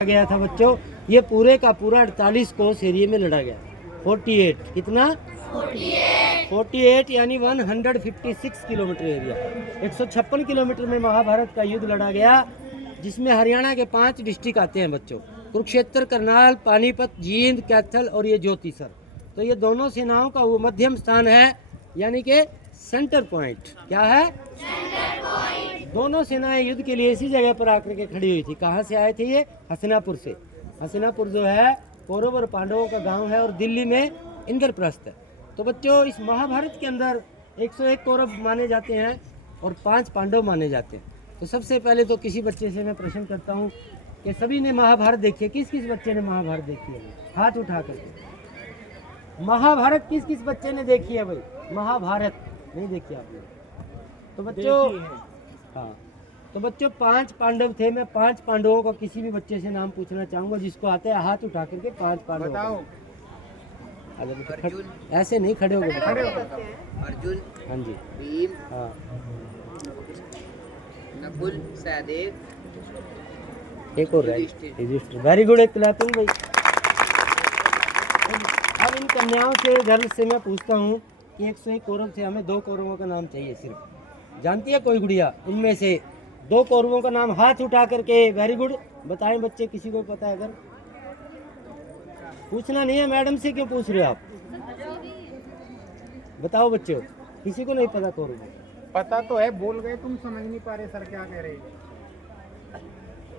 गया था बच्चों, ये पूरे का पूरा 48 कोस एरिया में लड़ा गया। 48 कितना 48 यानी 156 किलोमीटर एरिया। 156 किलोमीटर में महाभारत का युद्ध लड़ा गया, जिसमें हरियाणा के 5 डिस्ट्रिक्ट आते हैं बच्चों, कुरुक्षेत्र, करनाल, पानीपत, जींद, कैथल और ये ज्योतिसर। तो ये दोनों सेनाओं का वो मध्यम स्थान है, यानी कि सेंटर पॉइंट। क्या है? दोनों सेनाएं युद्ध के लिए इसी जगह पर आकर के खड़ी हुई थी। कहाँ से आए थे ये? हस्तिनापुर से। हस्तिनापुर जो है कौरव और पांडवों का गांव है और दिल्ली में इंद्रप्रस्थ है। तो बच्चों, इस महाभारत के अंदर 101 कौरव माने जाते हैं और 5 पांडव माने जाते हैं। तो सबसे पहले तो किसी बच्चे से मैं प्रश्न करता हूँ कि सभी ने महाभारत देखी है? किस किस बच्चे ने महाभारत देखी है? हाथ उठा करके। महाभारत किस किस बच्चे ने देखी है भाई? महाभारत नहीं देखी आपने? तो बच्चों, हाँ, तो बच्चों 5 पांडव थे। मैं 5 पांडवों का किसी भी बच्चे से नाम पूछना चाहूंगा, जिसको आता है हाथ उठा करके। 5 पांडव बताओ। ऐसे नहीं खड़े हो गए। अर्जुन, हाँ जी, भीम, हाँ, नकुल, सहदेव, एक और युधिष्ठिर। वेरी गुड, एक क्लैपिंग भाई। अब इन कन्याओं से गर्व से मैं पूछता हूँ कि 101 कौरव थे, हमें 2 कौरवों का नाम चाहिए सिर्फ। जानती है कोई गुड़िया उनमें से 2 कौरवों का नाम? हाथ उठा करके। वेरी गुड, बताएं बच्चे, किसी को पता है? अगर पूछना नहीं है, मैडम से क्यों पूछ रहे हो आप? बताओ बच्चों, किसी को नहीं पता कौरव? पता तो है, बोल गए, तुम समझ नहीं पा रहे सर क्या कह रहे।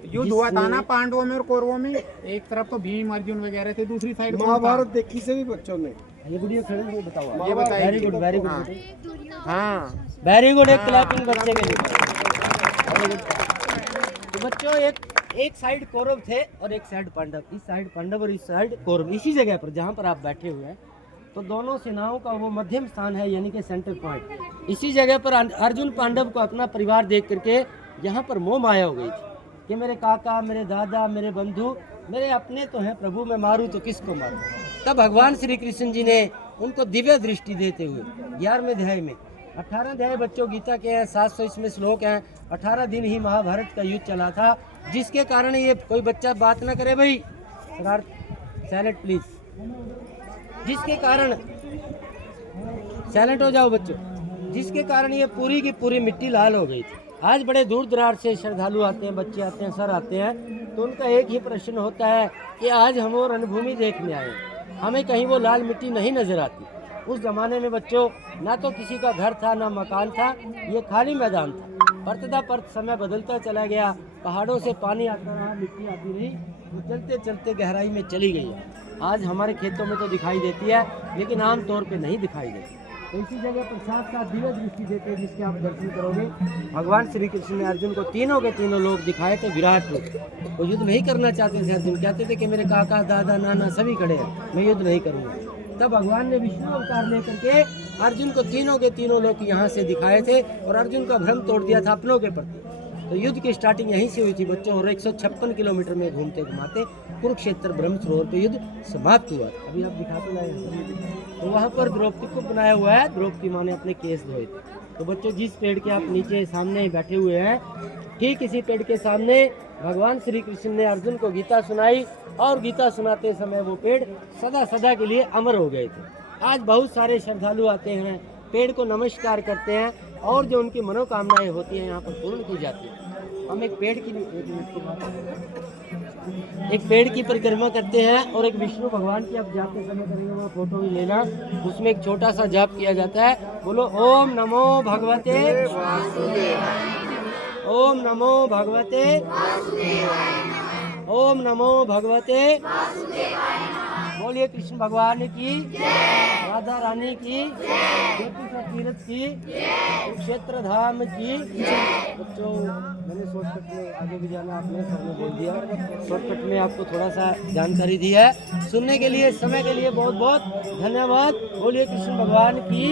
युद्ध हुआ था ना पांडवों में और कौरवों में, एक तरफ तो भीम अर्जुन वगैरह थे, दूसरी साइड महाभारत देखी से भी बच्चों ने। ये गुड़िया खड़े हो, बताओ। ये बताइए। वेरी गुड, वेरी गुड, हाँ, वेरी गुड, एक क्लैपिंग बच्चे के लिए। तो बच्चों, एक साइड कौरव थे और एक साइड पांडव। इस साइड पांडव और इस साइड कौरव, इसी जगह पर जहाँ पर आप बैठे हुए हैं। तो दोनों सेनाओं का वो मध्यम स्थान है, यानी कि सेंटर पॉइंट। इसी जगह पर अर्जुन पांडव को अपना परिवार देख करके यहाँ पर मोह माया हो गई थी कि मेरे काका, मेरे दादा, मेरे बंधु मेरे अपने तो हैं प्रभु, मैं मारूं तो किसको मारूं। तब भगवान श्री कृष्ण जी ने उनको दिव्य दृष्टि देते हुए 11वें अध्याय में, 18 अध्याय बच्चों गीता के हैं, 700 इसमें श्लोक हैं। 18 दिन ही महाभारत का युद्ध चला था, जिसके कारण ये कोई बच्चा बात ना करे भाई, साइलेंट प्लीज। जिसके कारण साइलेंट हो जाओ बच्चों। जिसके कारण ये पूरी की पूरी मिट्टी लाल हो गई थी। आज बड़े दूर दराज से श्रद्धालु आते हैं, बच्चे आते हैं, सर आते हैं, तो उनका एक ही प्रश्न होता है कि आज हम वो रणभूमि देखने आए, हमें कहीं वो लाल मिट्टी नहीं नजर आती। उस जमाने में बच्चों ना तो किसी का घर था, ना मकान था, ये खाली मैदान था। परतदा परत समय बदलता चला गया, पहाड़ों से पानी आता रहा, मिट्टी आती रही, वो चलते चलते गहराई में चली गई है। आज हमारे खेतों में तो दिखाई देती है, लेकिन आम तौर पे नहीं दिखाई देती। तो इसी जगह पर साथ साथ दिव्य दृष्टि देते हैं, जिसके आप दर्शन करोगे। भगवान श्री कृष्ण ने अर्जुन को तीनों के तीनों लोग दिखाए थे विराट रूप। वो युद्ध नहीं करना चाहते थे। अर्जुन कहते थे कि मेरे काका, दादा, नाना सभी खड़े हैं, मैं युद्ध नहीं करूँगा। तब भगवान ने विष्णु अवतार लेकर के अर्जुन को तीनों के तीनों लोग यहाँ से दिखाए थे और अर्जुन का भ्रम तोड़ दिया था अपनों के प्रति। तो युद्ध की स्टार्टिंग यहीं से हुई थी बच्चों, और 156 किलोमीटर में घूमते घुमाते कुरुक्षेत्र ब्रह्म सरोवर पे युद्ध समाप्त हुआ। अभी आप दिखाते लाए, तो वहाँ पर द्रौपदी को बनाया हुआ है, द्रौपदी माँ ने अपने केस धोए थे। तो बच्चों, जिस पेड़ के आप नीचे सामने बैठे हुए हैं, ठीक इसी पेड़ के सामने भगवान श्री कृष्ण ने अर्जुन को गीता सुनाई, और गीता सुनाते समय वो पेड़ सदा सदा के लिए अमर हो गए थे। आज बहुत सारे श्रद्धालु आते हैं, पेड़ को नमस्कार करते हैं, और जो उनकी मनोकामनाएं होती हैं यहाँ पर पूर्ण की जाती है। हम एक पेड़ की परिक्रमा करते हैं, और एक विष्णु भगवान की आप जाते समय करेंगे, वो फोटो भी लेना, उसमें एक छोटा सा जाप किया जाता है। बोलो ओम नमो भगवते वासुदेवाय, ओम नमो भगवते वासुदेवाय, ओम नमो भगवते वासुदेवाय। बोलिए कृष्ण भगवान की, राधा रानी की, तीर्थ की, कुरुक्षेत्र धाम की। बच्चों, मैंने शॉर्टकट में आगे भी जाना, आपने सामने बोल दिया, शॉर्टकट में आपको थोड़ा सा जानकारी दी है। सुनने के लिए, समय के लिए बहुत बहुत धन्यवाद। बोलिए कृष्ण भगवान की।